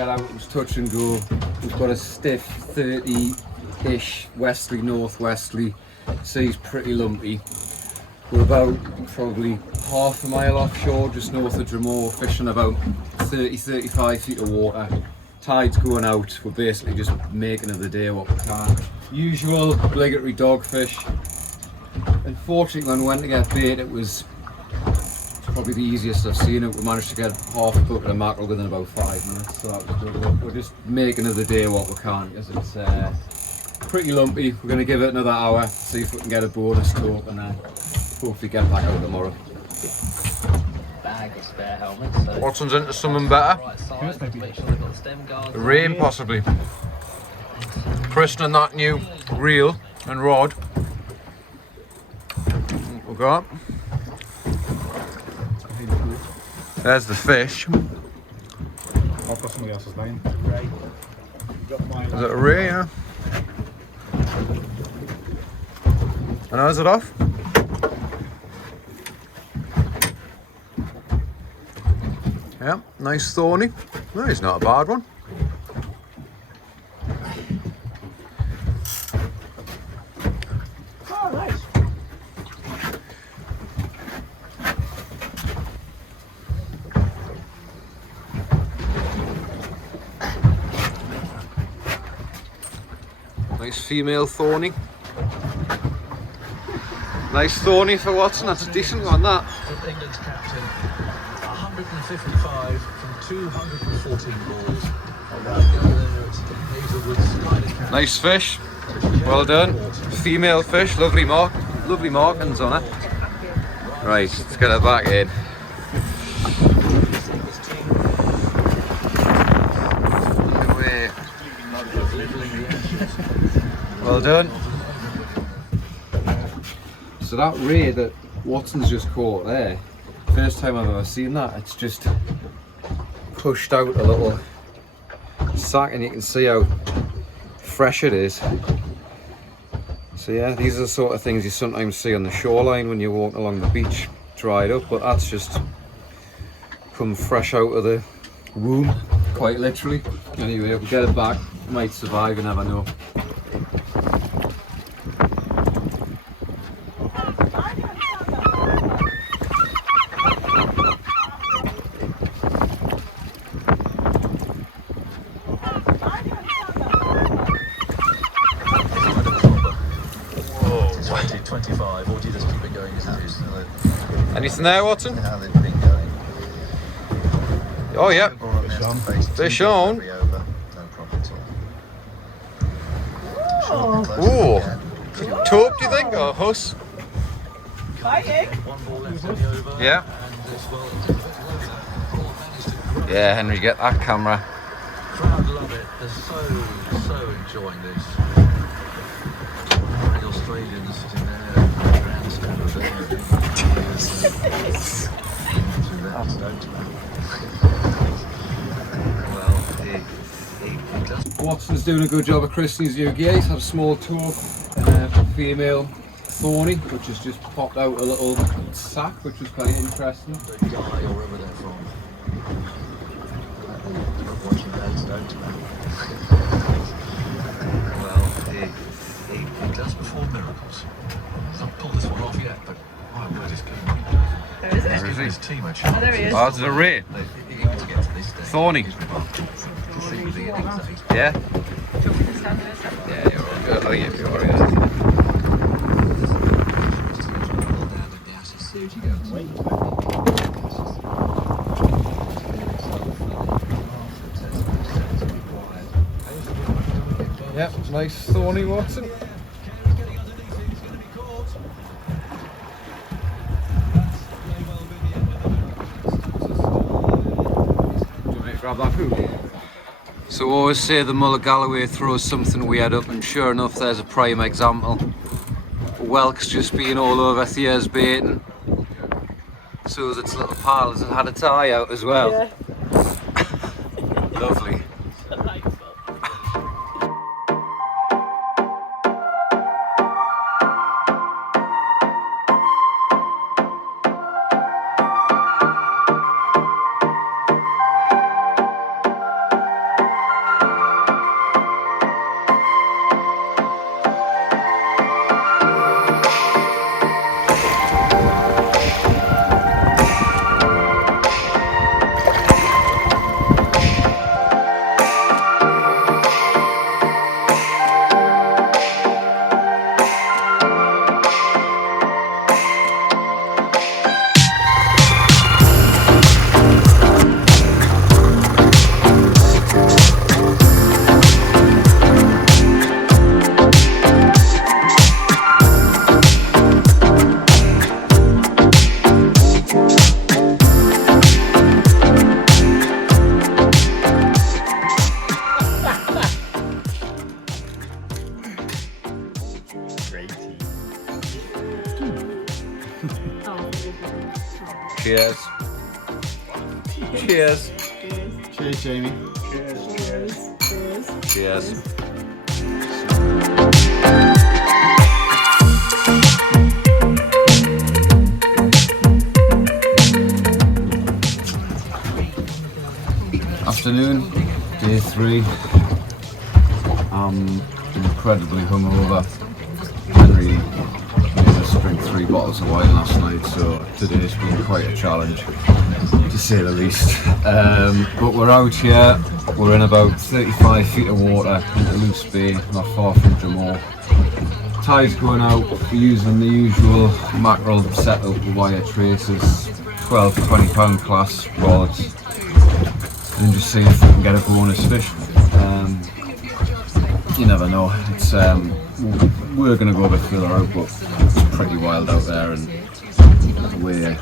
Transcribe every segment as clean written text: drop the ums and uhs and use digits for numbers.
get out, it was touch and go. We've got a stiff 30-ish westerly, northwesterly, sea's pretty lumpy. We're about probably half a mile offshore, just north of Dromore, fishing about 30-35 feet of water. Tide's going out, we're basically just making of the day what we can. Usual obligatory dogfish. Unfortunately, when we went to get bait, it was probably the easiest I've seen it. We managed to get half a bucket of mackerel within about 5 minutes, so that was good. We're just making of the day what we can, because it's pretty lumpy. We're going to give it another hour, see if we can get a bonus Tope, and then hopefully get back out tomorrow. Bag of spare helmets. So Watson's into something better. Rain possibly. Christening that new reel and rod. What we got? There's the fish. I've got somebody else's line. Is it a ray? Yeah. And how's it off? Yeah, nice thorny. No, he's not a bad one. Oh, nice. Nice female thorny. Nice thorny for Watson, that's a decent one that. England's captain, 155 from 214 balls. Nice fish, well done. Female fish, lovely markings on it. Right, let's get her back in. Away. Well done. So that ray that Watson's just caught there, first time I've ever seen that, it's just pushed out a little sack and you can see how fresh it is. So yeah, these are the sort of things you sometimes see on the shoreline when you're walking along the beach, dried up, but that's just come fresh out of the womb, quite literally. Anyway, we'll get it back, might survive, you never know. Anything there, Watson? How they've been going. Oh yeah, fish on. No problem at all. Oh, Tope, do you think, or Huss? Fighting. One ball left in the over. Yeah. And as well, Yeah, Henry, get that camera. crowd love it. They're so enjoying this. The Australians are sitting there, grandstand over there. Well, he does. Watson's doing a good job of christening his new gear. He's had a small Tope, female thorny, which has just popped out a little sack, which was quite interesting. The guy or wherever they're from. Watching those, don't you? Well, he does perform miracles. He's not pulled this one off yet, but my word is good. There is it. Where is he? His team are Oh, there he is. Oh, it's a ray. even to get to this day. Thorny. Is remarkable. To see the innings that he's Yeah? Do you want me to stand there? Yeah, you're all good. Oh, yeah, you're all right. Yep, nice thorny, Watson. Grab that hook. So I always say the Muller Galloway throws something weird up, and sure enough there's a prime example. Whelk's just been all over Thea's baiting. So has its little pal, has it had a tie out as well? Yeah. Lovely. Cheers. Cheers. Cheers, Jamie. Cheers. Afternoon, day 3. I'm incredibly hungover. Henry made us drink 3 bottles of wine last night, so today's been quite a challenge, to say the least. But we're out here. We're in about 35 feet of water into Luce Bay, not far from Jamor. Tide's going out. We're using the usual mackerel setup with wire traces, 12 to 20 pound class rods, and just see if we can get a bonus fish. You never know. It's we're going to go a bit further out, but it's pretty wild out there, and the way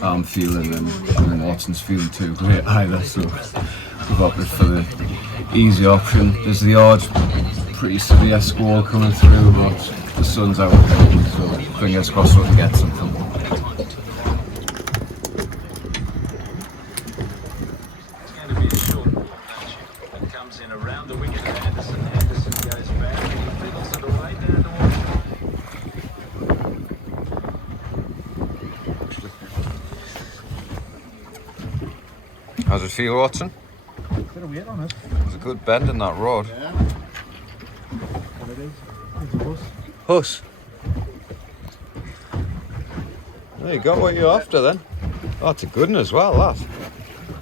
I'm feeling and Watson's feeling too great either, so we've opted for the easy option. There's the odd pretty severe squall coming through, but the sun's out, so fingers crossed we can get something. How's it feel, Watson? Bit of weight on it. There's a good bend in that rod. Yeah. What it is? It's a Huss. Huss. Well, you got what you're after then. Oh, that's a good one as well, that.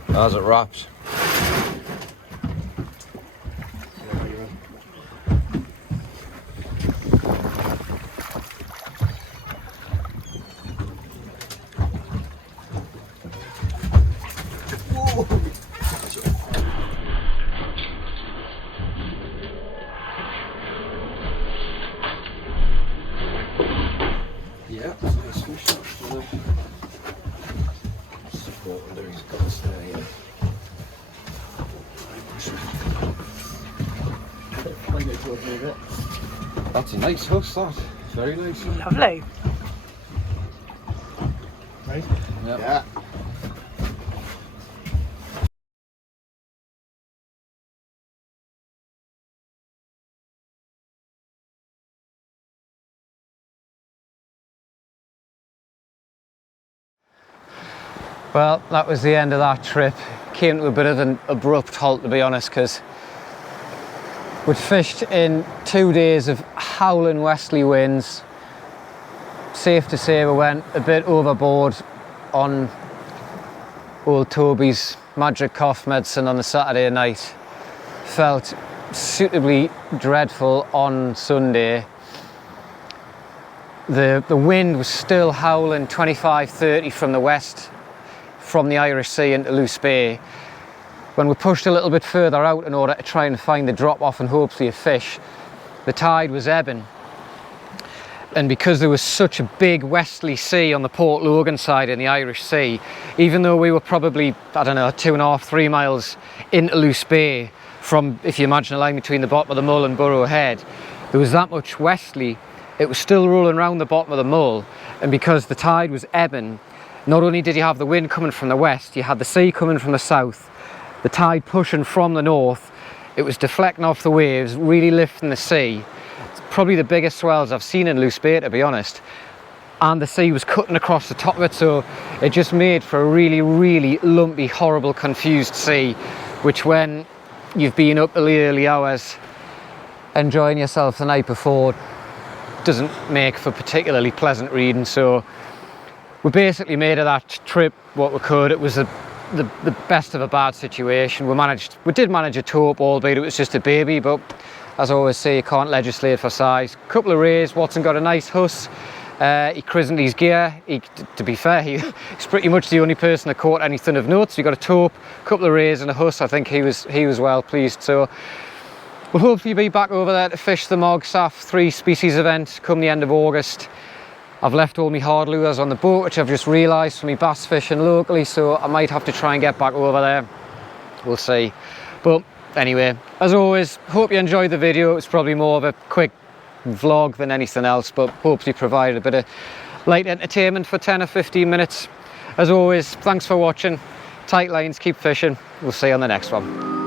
How's it wrapped? Yeah, nice fish actually. Support under his guts there, yeah. That's a nice Huss, that. Very nice. Lovely. Right? Yep. Yeah. Well, that was the end of that trip. Came to a bit of an abrupt halt, to be honest, because we'd fished in 2 days of howling westerly winds. Safe to say we went a bit overboard on old Toby's magic cough medicine on the Saturday night. Felt suitably dreadful on Sunday. The wind was still howling 25-30 from the west, from the Irish Sea into Luce Bay. When we pushed a little bit further out in order to try and find the drop off and hopefully a fish, the tide was ebbing. And because there was such a big westerly sea on the Port Logan side in the Irish Sea, even though we were probably, I don't know, 2.5–3 miles into Luce Bay from, if you imagine a line between the bottom of the Mull and Burrow Head, there was that much westerly, it was still rolling around the bottom of the Mull, and because the tide was ebbing, not only did you have the wind coming from the west, you had the sea coming from the south, the tide pushing from the north, it was deflecting off the waves, really lifting the sea. It's probably the biggest swells I've seen in Luce Bay, to be honest. And the sea was cutting across the top of it, so it just made for a really, really lumpy, horrible, confused sea, which when you've been up the early hours enjoying yourself the night before doesn't make for particularly pleasant reading. So we basically made of that trip what we could. It was the best of a bad situation. We did manage a Tope, albeit it was just a baby, but as I always say, you can't legislate for size. Couple of rays. Watson got a nice Huss. He christened his gear. To be fair, he's pretty much the only person that caught anything of note. So he got a Tope, a couple of rays and a Huss. I think he was well pleased. So we'll hopefully be back over there to fish the Mogsaf 3 species event come the end of August. I've left all my hard lures on the boat, which I've just realised for me bass fishing locally, so I might have to try and get back over there. We'll see. But anyway, as always, hope you enjoyed the video. It's probably more of a quick vlog than anything else, but hopefully provided a bit of light entertainment for 10 or 15 minutes. As always, thanks for watching. Tight lines, keep fishing. We'll see you on the next one.